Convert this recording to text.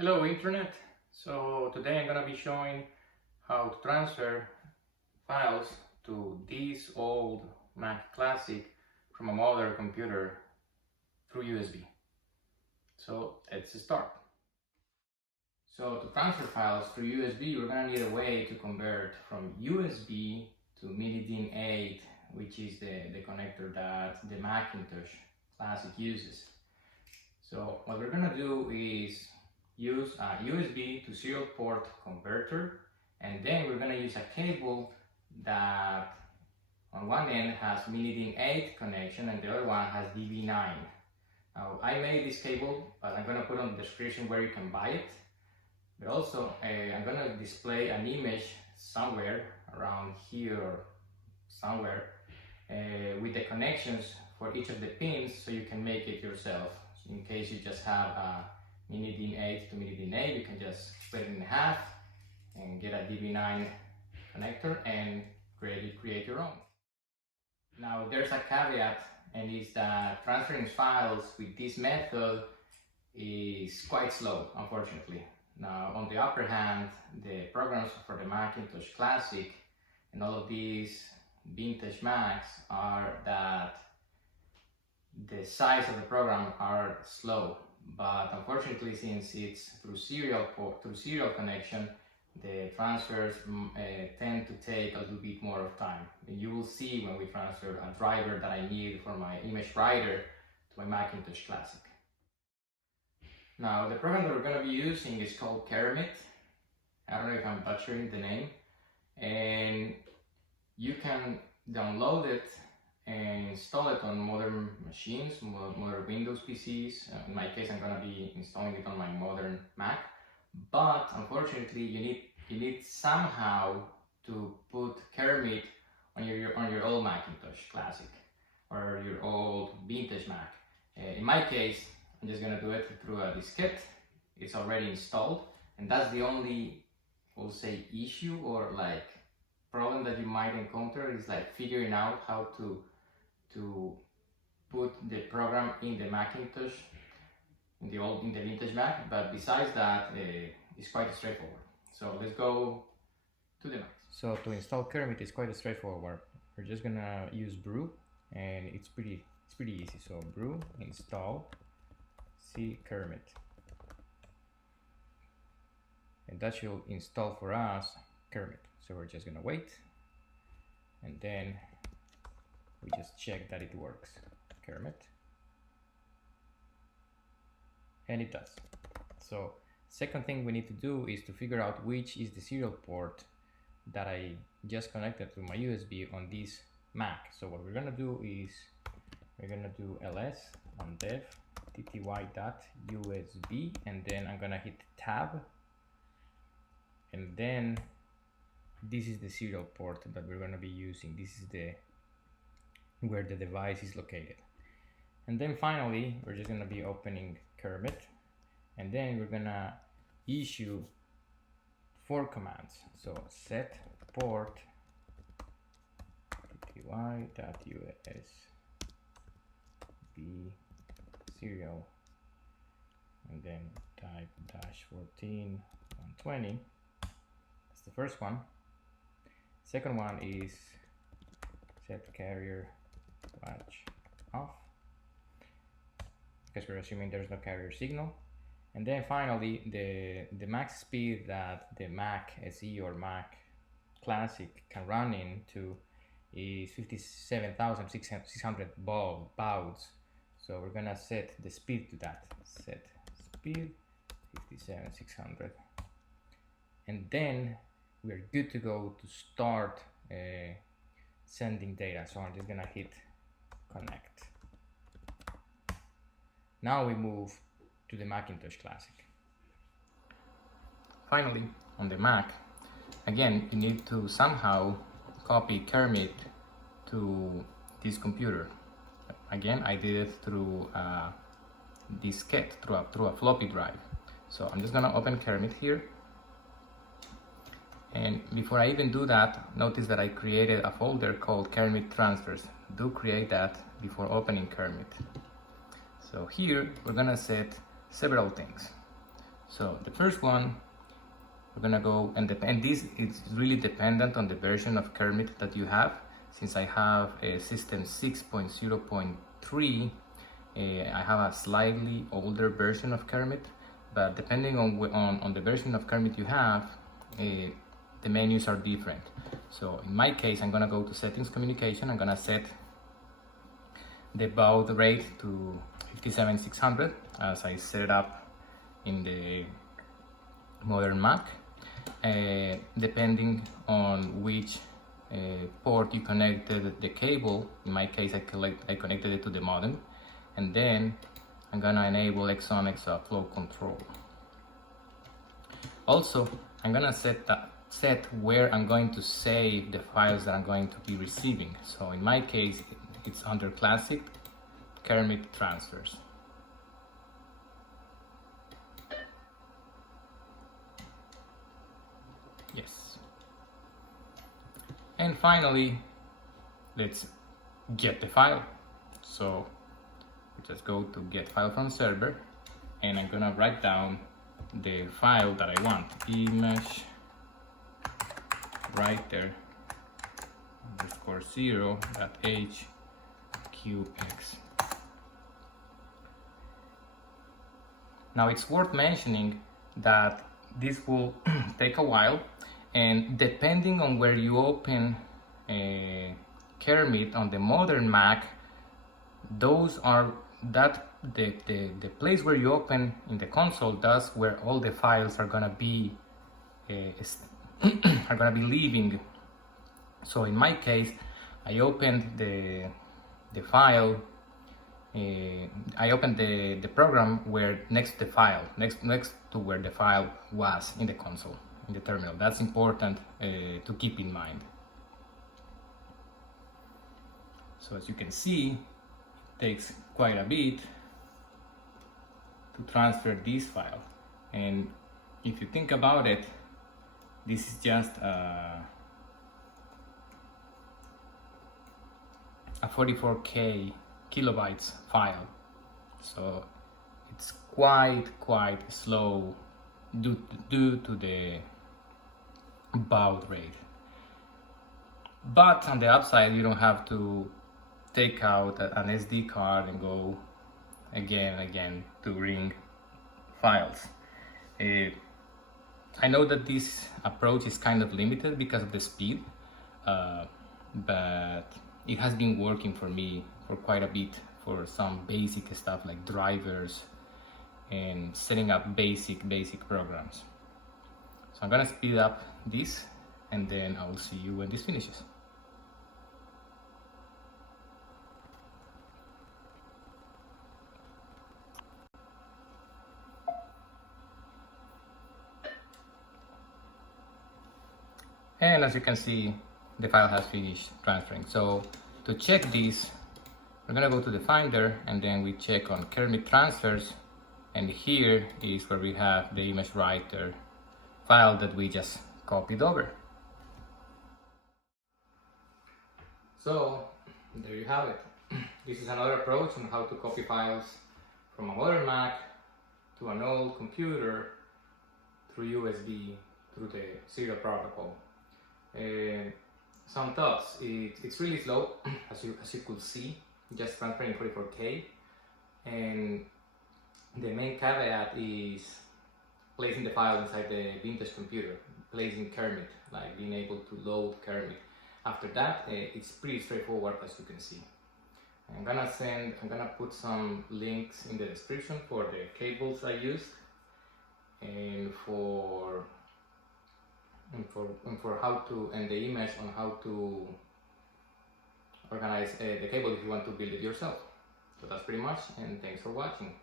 Hello Internet! So today I'm going to be showing how to transfer files to this old Mac Classic from a modern computer through USB. So let's start. So to transfer files through USB, we're going to need a way to convert from USB to mini-DIN8, which is the connector that the Macintosh Classic uses. So what we're going to do is use a USB to serial port converter, and then we're going to use a cable that on one end has mini-DIN8 connection and the other one has DB9. Now I made this cable, but I'm going to put on the description where you can buy it, but also I'm going to display an image somewhere around here or somewhere with the connections for each of the pins, so you can make it yourself. So in case you just have a mini-DIN8 to mini-DIN8, you can just split it in half and get a DB9 connector and create your own. Now there's a caveat, and it's that transferring files with this method is quite slow, unfortunately. Now on the upper hand, the programs for the Macintosh Classic and all of these vintage Macs are that the size of the program are slow, but unfortunately, since it's through serial connection, the transfers tend to take a little bit more of time. And you will see when we transfer a driver that I need for my image writer to my Macintosh Classic. Now the program that we're going to be using is called Kermit. I don't know if I'm butchering the name, and you can download it and install it on modern machines, modern Windows PCs. In my case, I'm going to be installing it on my modern Mac. But unfortunately, you need somehow to put Kermit on your old Macintosh Classic or your old vintage Mac. In my case, I'm just going to do it through a diskette. It's already installed, and that's the only, we'll say, issue or like problem that you might encounter is like figuring out how to put the program in the Macintosh, in the vintage Mac. But besides that, it's quite straightforward. So let's go to the Mac. So to install Kermit is quite straightforward. We're just gonna use brew, and it's pretty easy. So brew install C Kermit, and that should install for us Kermit. So we're just gonna wait, and then we just check that it works. Kermit, and it does. So second thing we need to do is to figure out which is the serial port that I just connected to my USB on this Mac. So what we're gonna do is we're gonna do ls on dev tty.usb, and then I'm gonna hit tab, and then this is the serial port that we're gonna be using. This is where the device is located. And then finally, we're just gonna be opening Kermit, and then we're gonna issue 4 commands. So set port tty.usb serial, and then type -14 120. That's the first one. Second one is set carrier latch off, because we're assuming there's no carrier signal. And then finally, the max speed that the Mac SE or Mac Classic can run into is 57,600 bauds. So we're gonna set the speed to that. Set speed 57,600, and then we're good to go to start sending data. So I'm just gonna hit connect. Now we move to the Macintosh Classic. Finally, on the Mac, again, you need to somehow copy Kermit to this computer. Again, I did it through a diskette, through a floppy drive. So I'm just gonna open Kermit here. And before I even do that, notice that I created a folder called Kermit Transfers. Do create that before opening Kermit. So here we're gonna set several things. So the first one, we're gonna go, and this is really dependent on the version of Kermit that you have. Since I have a system 6.0.3, I have a slightly older version of Kermit, but depending on the version of Kermit you have, the menus are different. So in my case, I'm gonna go to settings communication. I'm gonna set the baud rate to 57600 as I set it up in the modern Mac. Depending on which port you connected the cable, in my case I connected it to the modem, and then I'm gonna enable Exonics flow control. Also, I'm gonna set where I'm going to save the files that I'm going to be receiving. So in my case, it's under Classic Kermit Transfers. Yes. And finally, let's get the file. So just go to get file from server, and I'm gonna write down the file that I want, image writer _0.hqx. Now it's worth mentioning that this will take a while, and depending on where you open Kermit on the modern Mac, those are the place where you open in the console, that's where all the files are gonna be leaving. So in my case, I opened the file. I opened the program where next to the file, next to where the file was in the console, in the terminal. That's important to keep in mind. So as you can see, it takes quite a bit to transfer this file. And if you think about it, this is just a 44K kilobytes file, so it's quite slow due to the baud rate. But on the upside, you don't have to take out an SD card and go again and again to bring files. I know that this approach is kind of limited because of the speed, but it has been working for me for quite a bit for some basic stuff like drivers and setting up basic programs. So I'm gonna speed up this, and then I will see you when this finishes. And as you can see, the file has finished transferring. So to check this, we're gonna go to the Finder, and then we check on Kermit Transfers, and here is where we have the image writer file that we just copied over. So there you have it. This is another approach on how to copy files from a modern Mac to an old computer through USB, through the serial protocol. Some thoughts: it's really slow, as you could see, just transferring 44K, and the main caveat is placing the file inside the vintage computer, placing Kermit, like being able to load Kermit. After that, it's pretty straightforward, as you can see. I'm gonna put some links in the description for the cables I used, and for how to, and the image on how to organize the cable if you want to build it yourself. So that's pretty much, and thanks for watching.